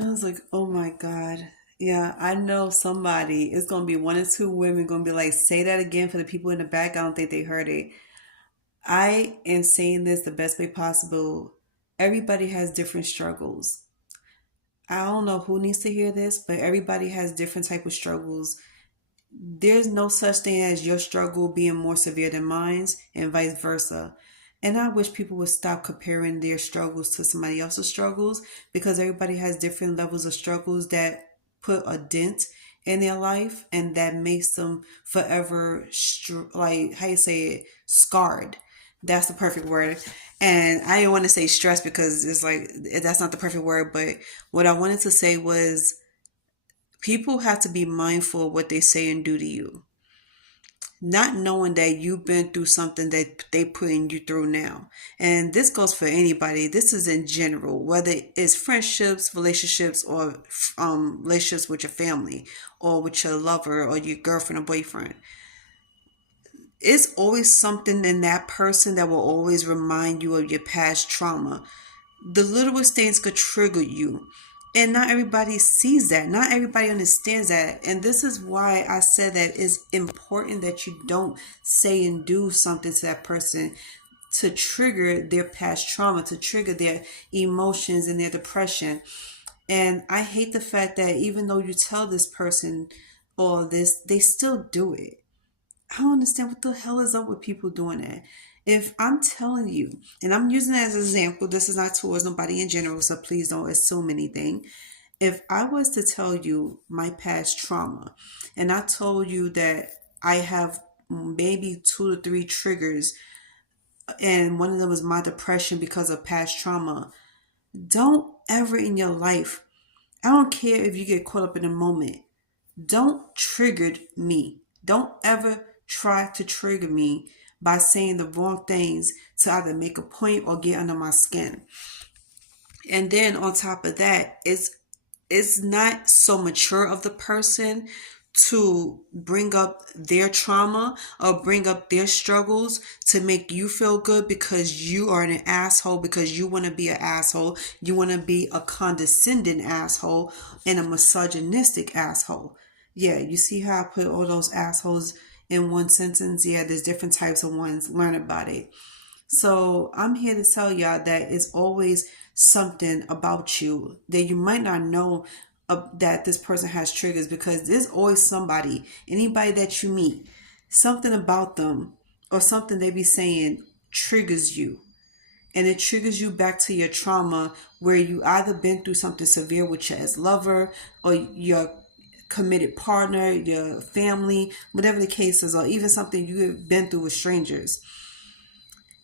I was like, oh my God. Yeah, I know somebody. It's gonna be one or two women gonna be like, say that again for the people in the back. I don't think they heard it. I am saying this the best way possible. Everybody has different struggles. I don't know who needs to hear this, but everybody has different type of struggles. There's no such thing as your struggle being more severe than mine's and vice versa. And I wish people would stop comparing their struggles to somebody else's struggles because everybody has different levels of struggles that put a dent in their life and that makes them forever, like, how you say it, scarred. That's the perfect word. And I didn't want to say stress because it's like, that's not the perfect word. But what I wanted to say was people have to be mindful of what they say and do to you, not knowing that you've been through something that they putting you through now. And this goes for anybody. This is in general, whether it's friendships, relationships, or relationships with your family or with your lover or your girlfriend or boyfriend. It's always something in that person that will always remind you of your past trauma. The littlest things could trigger you. And not everybody sees that. Not everybody understands that. And this is why I said that it's important that you don't say and do something to that person to trigger their past trauma, to trigger their emotions and their depression. And I hate the fact that even though you tell this person all this, they still do it. I don't understand what the hell is up with people doing that. If I'm telling you, and I'm using that as an example, this is not towards nobody in general, so please don't assume anything. If I was to tell you my past trauma, and I told you that I have maybe two to three triggers, and one of them was my depression because of past trauma, don't ever in your life, I don't care if you get caught up in a moment, don't trigger me. Don't ever try to trigger me by saying the wrong things to either make a point or get under my skin. And then on top of that, it's not so mature of the person to bring up their trauma or bring up their struggles to make you feel good because you are an asshole, because you want to be an asshole, you want to be a condescending asshole and a misogynistic asshole. Yeah, you see how I put all those assholes in one sentence? Yeah, there's different types of ones. Learn about it. So I'm here to tell y'all that it's always something about you that you might not know that this person has triggers, because there's always somebody, anybody that you meet, something about them or something they be saying triggers you. And it triggers you back to your trauma where you either been through something severe with your ex-lover or your committed partner, your family, whatever the case is, or even something you have been through with strangers.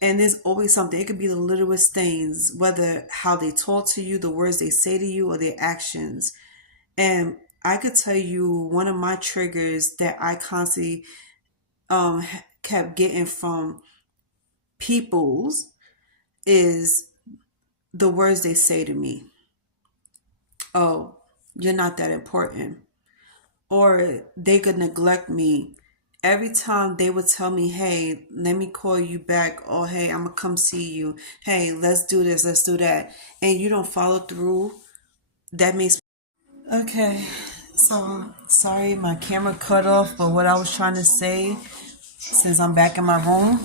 And there's always something. It could be the littlest things, whether how they talk to you, the words they say to you, or their actions. And I could tell you one of my triggers that I constantly um, kept getting from people's is the words they say to me. Oh, you're not that important. Or they could neglect me. Every time they would tell me, hey, let me call you back, or hey, I'm gonna come see you, hey, let's do this, let's do that, and you don't follow through, that makes me. Okay, so sorry my camera cut off, but what I was trying to say, since I'm back in my room,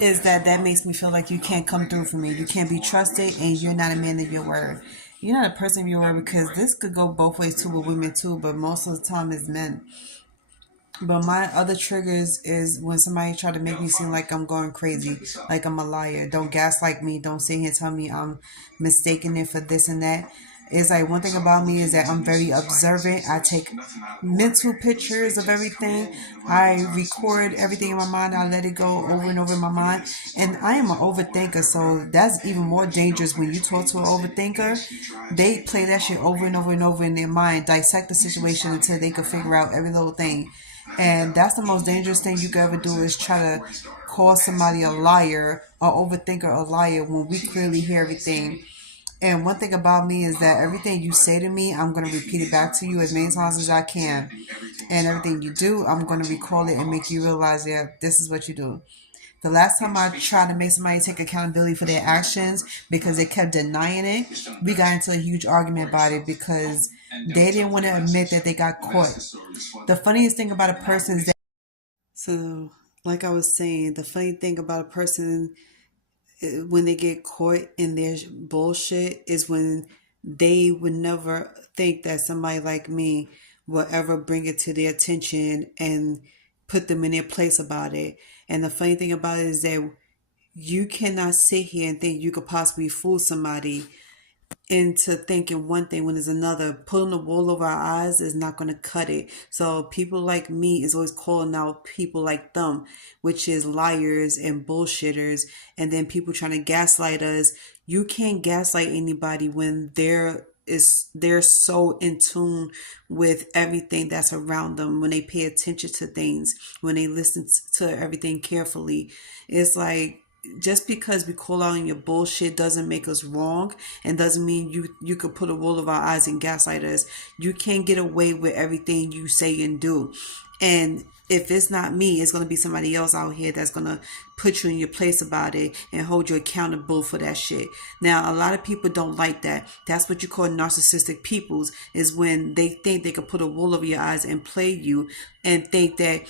is that that makes me feel like you can't come through for me. You can't be trusted, and you're not a man of your word. You're not a person of your word, because this could go both ways too with women too, but most of the time it's men. But my other triggers is when somebody try to make me seem like I'm going crazy, like I'm a liar. Don't gaslight me. Don't sit here and tell me I'm mistaking it for this and that. It's like one thing about me is that I'm very observant. I take mental pictures of everything. I record everything in my mind. I let it go over and over in my mind. And I am an overthinker, so that's even more dangerous when you talk to an overthinker. They play that shit over and over and over in their mind, dissect the situation until they can figure out every little thing. And that's the most dangerous thing you can ever do, is try to call somebody a liar or overthinker a liar when we clearly hear everything. And one thing about me is that everything you say to me, I'm going to repeat it back to you as many times as I can. And everything you do, I'm going to recall it and make you realize that this is what you do. The last time I tried to make somebody take accountability for their actions because they kept denying it, we got into a huge argument about it because they didn't want to admit that they got caught. The funniest thing about a person is that, so, like I was saying, the funny thing about a person when they get caught in their bullshit is when they would never think that somebody like me will ever bring it to their attention and put them in their place about it. And the funny thing about it is that you cannot sit here and think you could possibly fool somebody into thinking one thing when there's another. Pulling the wool over our eyes is not going to cut it. So people like me is always calling out people like them, which is liars and bullshitters, and then people trying to gaslight us. You can't gaslight anybody when they're so in tune with everything that's around them, when they pay attention to things, when they listen to everything carefully. It's like, just because we call out on your bullshit doesn't make us wrong, and doesn't mean you could put a wool over our eyes and gaslight us. You can't get away with everything you say and do. And if it's not me, it's going to be somebody else out here that's going to put you in your place about it and hold you accountable for that shit. Now, a lot of people don't like that. That's what you call narcissistic peoples, is when they think they could put a wool over your eyes and play you and think that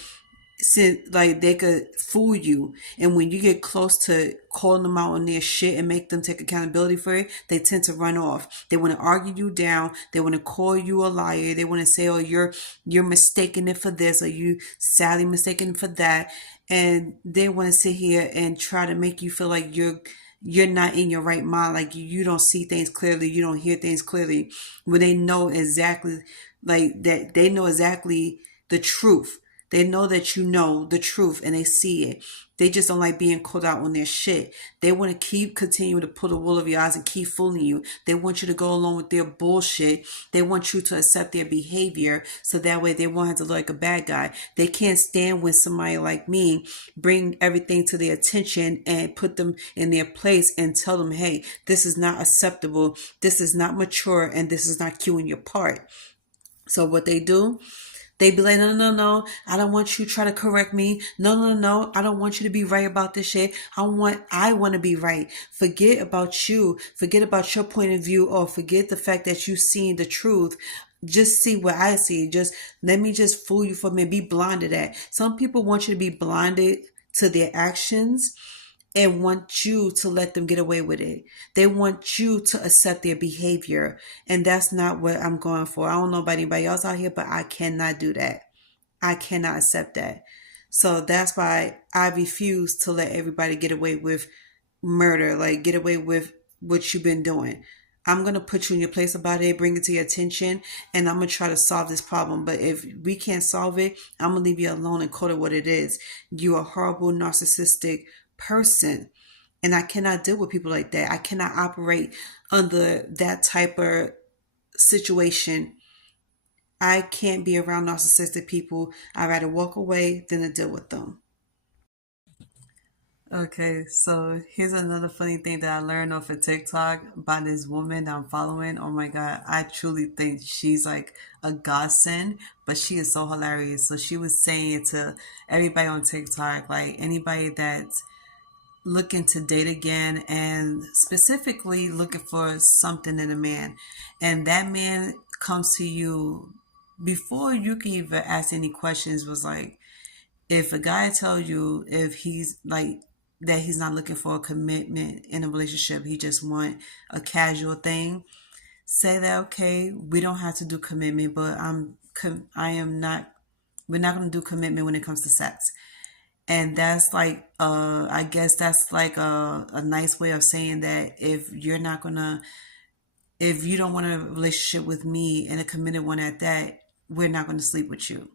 like they could fool you. And when you get close to calling them out on their shit and make them take accountability for it, they tend to run off. They want to argue you down. They want to call you a liar. They want to say, oh, you're mistaking it for this, or you sadly mistaken it for that. And they want to sit here and try to make you feel like you're not in your right mind, like you don't see things clearly, you don't hear things clearly, when they know exactly, like that they know exactly the truth. They know that you know the truth and they see it. They just don't like being called out on their shit. They want to keep continuing to pull the wool over your eyes and keep fooling you. They want you to go along with their bullshit. They want you to accept their behavior so that way they won't have to look like a bad guy. They can't stand when somebody like me bring everything to their attention and put them in their place and tell them, hey, this is not acceptable. This is not mature, and this is not cueing your part. So what they do, they be like, no, no, no, I don't want you to try to correct me. No, no, no, I don't want you to be right about this shit. I want to be right. Forget about you. Forget about your point of view, or forget the fact that you seen the truth. Just see what I see. Just let me just fool you for me. Be blinded at. Some people want you to be blinded to their actions and want you to let them get away with it. They want you to accept their behavior. And that's not what I'm going for. I don't know about anybody else out here, but I cannot do that. I cannot accept that. So that's why I refuse to let everybody get away with murder, like get away with what you've been doing. I'm going to put you in your place about it, bring it to your attention, and I'm going to try to solve this problem. But if we can't solve it, I'm going to leave you alone and call it what it is. You're a horrible, narcissistic person. And I cannot deal with people like that. I cannot operate under that type of situation. I can't be around narcissistic people. I'd rather walk away than to deal with them. Okay, so here's another funny thing that I learned off of TikTok by this woman that I'm following. Oh my God, I truly think she's like a godsend, but she is so hilarious. So she was saying to everybody on TikTok, like anybody that's looking to date again and specifically looking for something in a man, and that man comes to you before you can even ask any questions, was like, if a guy tells you if he's like that he's not looking for a commitment in a relationship, he just want a casual thing, say that, okay, we don't have to do commitment, but I am not, we're not going to do commitment when it comes to sex. And that's like I guess that's like a nice way of saying that if you're not gonna, if you don't want a relationship with me, and a committed one at that, we're not going to sleep with you.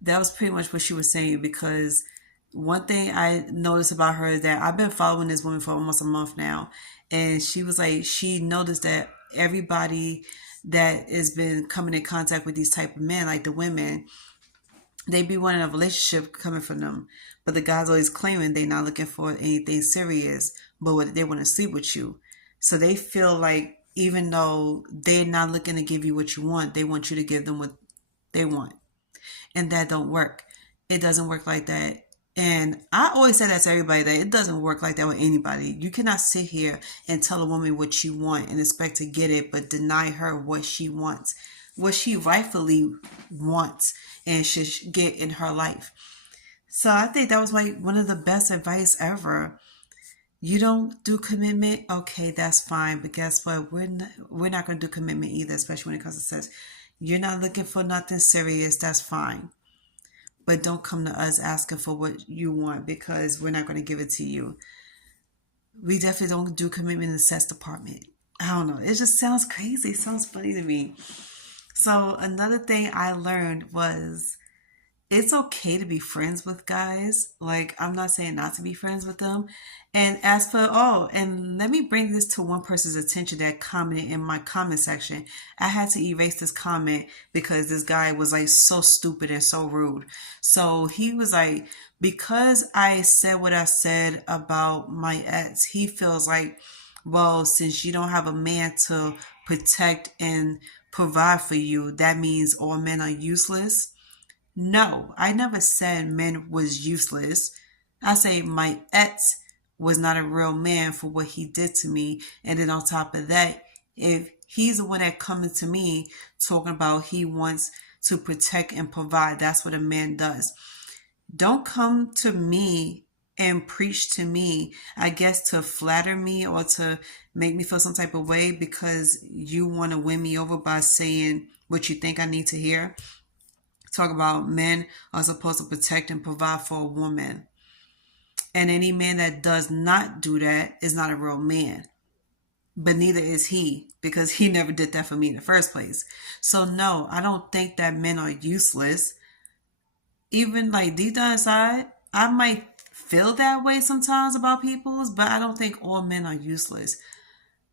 That was pretty much what she was saying. Because one thing I noticed about her is that I've been following this woman for almost a month now, and she was like, she noticed that everybody that has been coming in contact with these type of men, like the women, they be wanting a relationship coming from them, but the guys always claiming they not looking for anything serious, but they want to sleep with you. So they feel like even though they're not looking to give you what you want, they want you to give them what they want, and that don't work. It doesn't work like that And I always say that to everybody, that it doesn't work like that with anybody. You cannot sit here and tell a woman what you want and expect to get it, but deny her what she wants, what she rightfully wants and should get in her life. So I think that was like one of the best advice ever. You don't do commitment, okay, that's fine. But guess what? We're not gonna do commitment either, especially when it comes to sex. You're not looking for nothing serious, that's fine. But don't come to us asking for what you want because we're not gonna give it to you. We definitely don't do commitment in the sex department. I don't know. It just sounds crazy. It sounds funny to me. So another thing I learned was it's okay to be friends with guys. Like, I'm not saying not to be friends with them. And as for, oh, and let me bring this to one person's attention that commented in my comment section. I had to erase this comment because this guy was like so stupid and so rude. So he was like, because I said what I said about my ex, he feels like, well, since you don't have a man to protect and provide for you, that means all men are useless. No, I never said men was useless. I say my ex was not a real man for what he did to me. And then on top of that, if he's the one that coming to me talking about he wants to protect and provide, that's what a man does. Don't come to me and preach to me, I guess to flatter me or to make me feel some type of way because you want to win me over by saying what you think I need to hear. Talk about men are supposed to protect and provide for a woman. And any man that does not do that is not a real man. But neither is he because he never did that for me in the first place. So no, I don't think that men are useless. Even like deep down inside, I might feel that way sometimes about people, but I don't think all men are useless.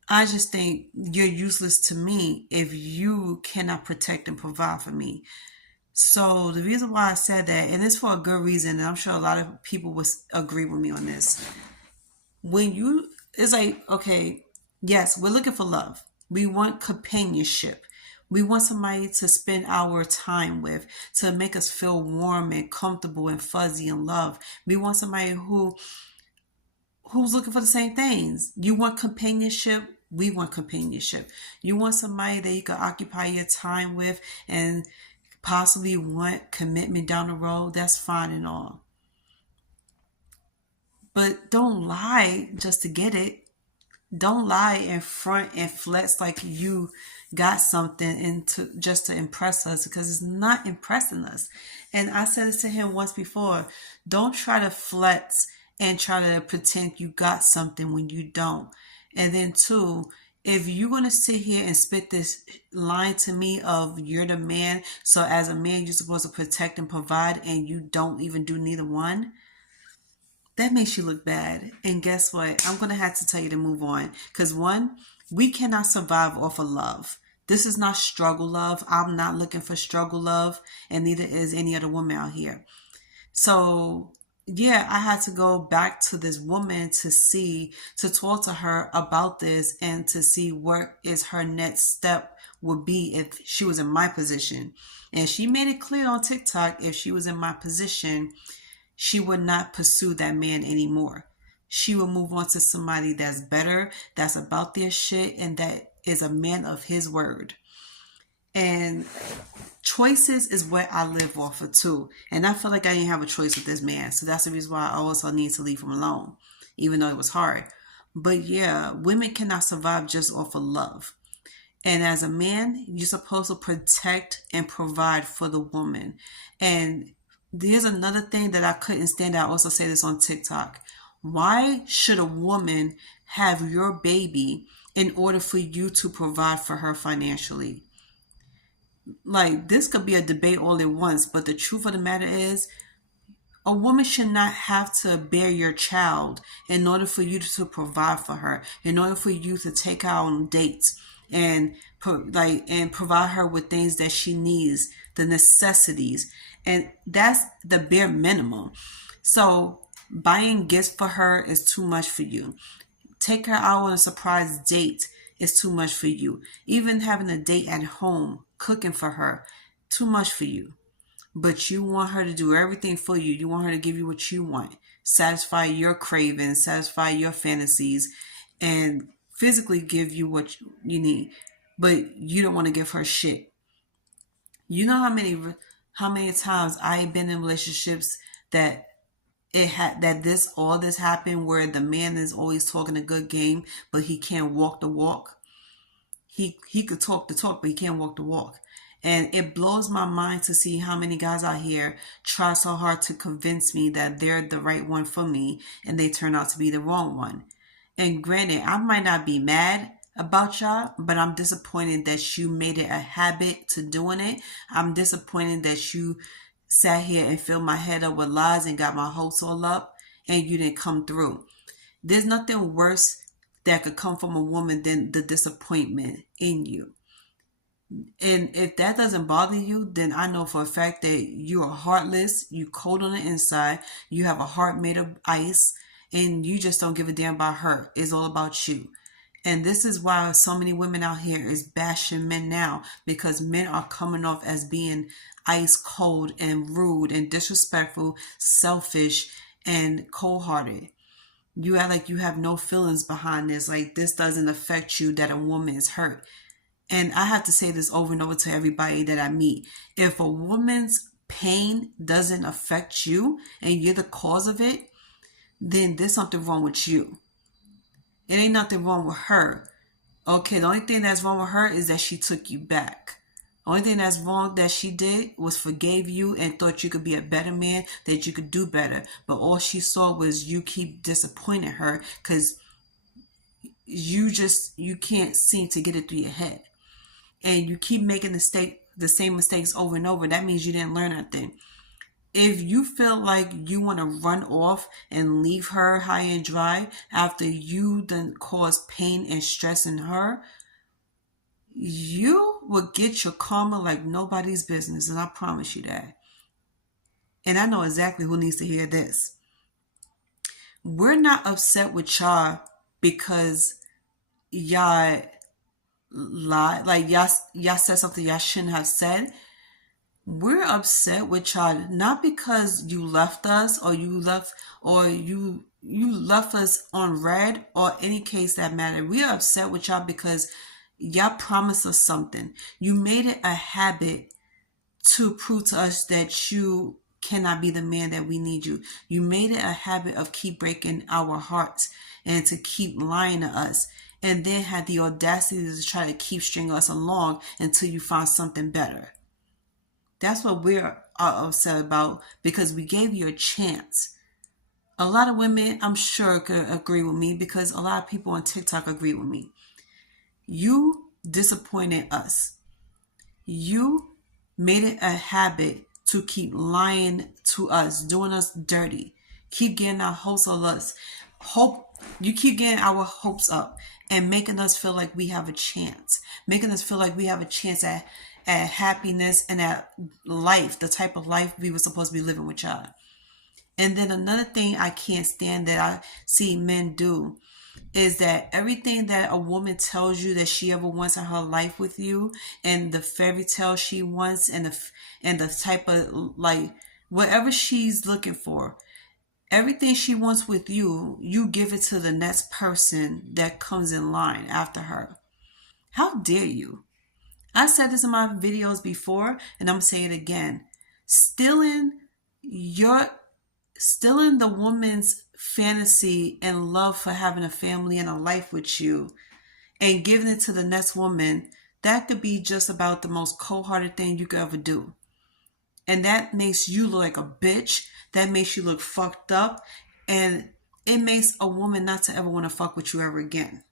I just think you're useless to me if you cannot protect and provide for me. So the reason why I said that, and it's for a good reason, and I'm sure a lot of people would agree with me on this. When you, it's like, okay, yes, we're looking for love. We want companionship. We want somebody to spend our time with, to make us feel warm and comfortable and fuzzy and love. We want somebody who's looking for the same things. You want companionship. We want companionship. You want somebody that you can occupy your time with and possibly want commitment down the road. That's fine and all. But don't lie just to get it. Don't lie in front and flex like you got something into just to impress us because it's not impressing us. And I said this to him once before. Don't try to flex and try to pretend you got something when you don't. And then two, if you're gonna sit here and spit this line to me of you're the man, so as a man you're supposed to protect and provide and you don't even do neither one, that makes you look bad. And guess what? I'm going to have to tell you to move on. Because one, we cannot survive off of love. This is not struggle love. I'm not looking for struggle love. And neither is any other woman out here. So, yeah, I had to go back to this woman to talk to her about this and to see what is her next step would be if she was in my position. And she made it clear on TikTok if she was in my position, she would not pursue that man anymore. She will move on to somebody that's better, that's about their shit, and that is a man of his word. And choices is what I live off of too. And I feel like I didn't have a choice with this man. So that's the reason why I also need to leave him alone, even though it was hard. But yeah, women cannot survive just off of love. And as a man, you're supposed to protect and provide for the woman. And there's another thing that I couldn't stand. I also say this on TikTok. Why should a woman have your baby in order for you to provide for her financially? Like, this could be a debate all at once, but the truth of the matter is, a woman should not have to bear your child in order for you to provide for her, in order for you to take her on dates and provide her with things that she needs, the necessities. And that's the bare minimum. So buying gifts for her is too much for you. Take her out on a surprise date is too much for you. Even having a date at home, cooking for her, too much for you. but you want her to do everything for you. You want her to give you what you want, satisfy your cravings, satisfy your fantasies, and physically give you what you need. But you don't want to give her shit. You know how many times I have been in relationships that it had that this all this happened where the man is always talking a good game, but he can't walk the walk. He could talk the talk, but he can't walk the walk. And it blows my mind to see how many guys out here try so hard to convince me that they're the right one for me, and they turn out to be the wrong one. And granted, I might not be mad about y'all, but I'm disappointed that you made it a habit to doing it. I'm disappointed that you sat here and filled my head up with lies and got my hopes all up, and you didn't come through. There's nothing worse that could come from a woman than the disappointment in you. And if that doesn't bother you, then I know for a fact that you are heartless, you cold on the inside, you have a heart made of ice, and you just don't give a damn about her. It's all about you. And this is why so many women out here is bashing men now, because men are coming off as being ice cold and rude and disrespectful, selfish and cold hearted. You act like you have no feelings behind this, like this doesn't affect you that a woman is hurt. And I have to say this over and over to everybody that I meet. If a woman's pain doesn't affect you and you're the cause of it, then there's something wrong with you. It ain't nothing wrong with her. Okay, the only thing that's wrong with her is that she took you back. The only thing that's wrong that she did was forgave you and thought you could be a better man, that you could do better. But all she saw was you keep disappointing her because you can't seem to get it through your head. And you keep making the same mistakes over and over. That means you didn't learn anything. If you feel like you want to run off and leave her high and dry after you done cause pain and stress in her, you will get your karma like nobody's business, and I promise you that. And I know exactly who needs to hear this. We're not upset with y'all because y'all lied, like y'all said something y'all shouldn't have said. We're upset with y'all not because you left us or you left us on red or any case that matter. We are upset with y'all because y'all promised us something. You made it a habit to prove to us that you cannot be the man that we need you. You made it a habit of keep breaking our hearts and to keep lying to us, and then had the audacity to try to keep stringing us along until you found something better. That's what we're upset about, because we gave you a chance. A lot of women, I'm sure, could agree with me, because a lot of people on TikTok agree with me. You disappointed us. You made it a habit to keep lying to us, doing us dirty, keep getting our hopes on us. You keep getting our hopes up and making us feel like we have a chance, making us feel like we have a chance at happiness and at life, the type of life we were supposed to be living with y'all. And then another thing I can't stand that I see men do is that everything that a woman tells you that she ever wants in her life with you, and the fairy tale she wants, and the type of, like, whatever she's looking for, everything she wants with you, you give it to the next person that comes in line after her. How dare you? I said this in my videos before, and I'm going to say it again. Stealing the woman's fantasy and love for having a family and a life with you and giving it to the next woman, that could be just about the most cold-hearted thing you could ever do. And that makes you look like a bitch. That makes you look fucked up. And it makes a woman not to ever want to fuck with you ever again.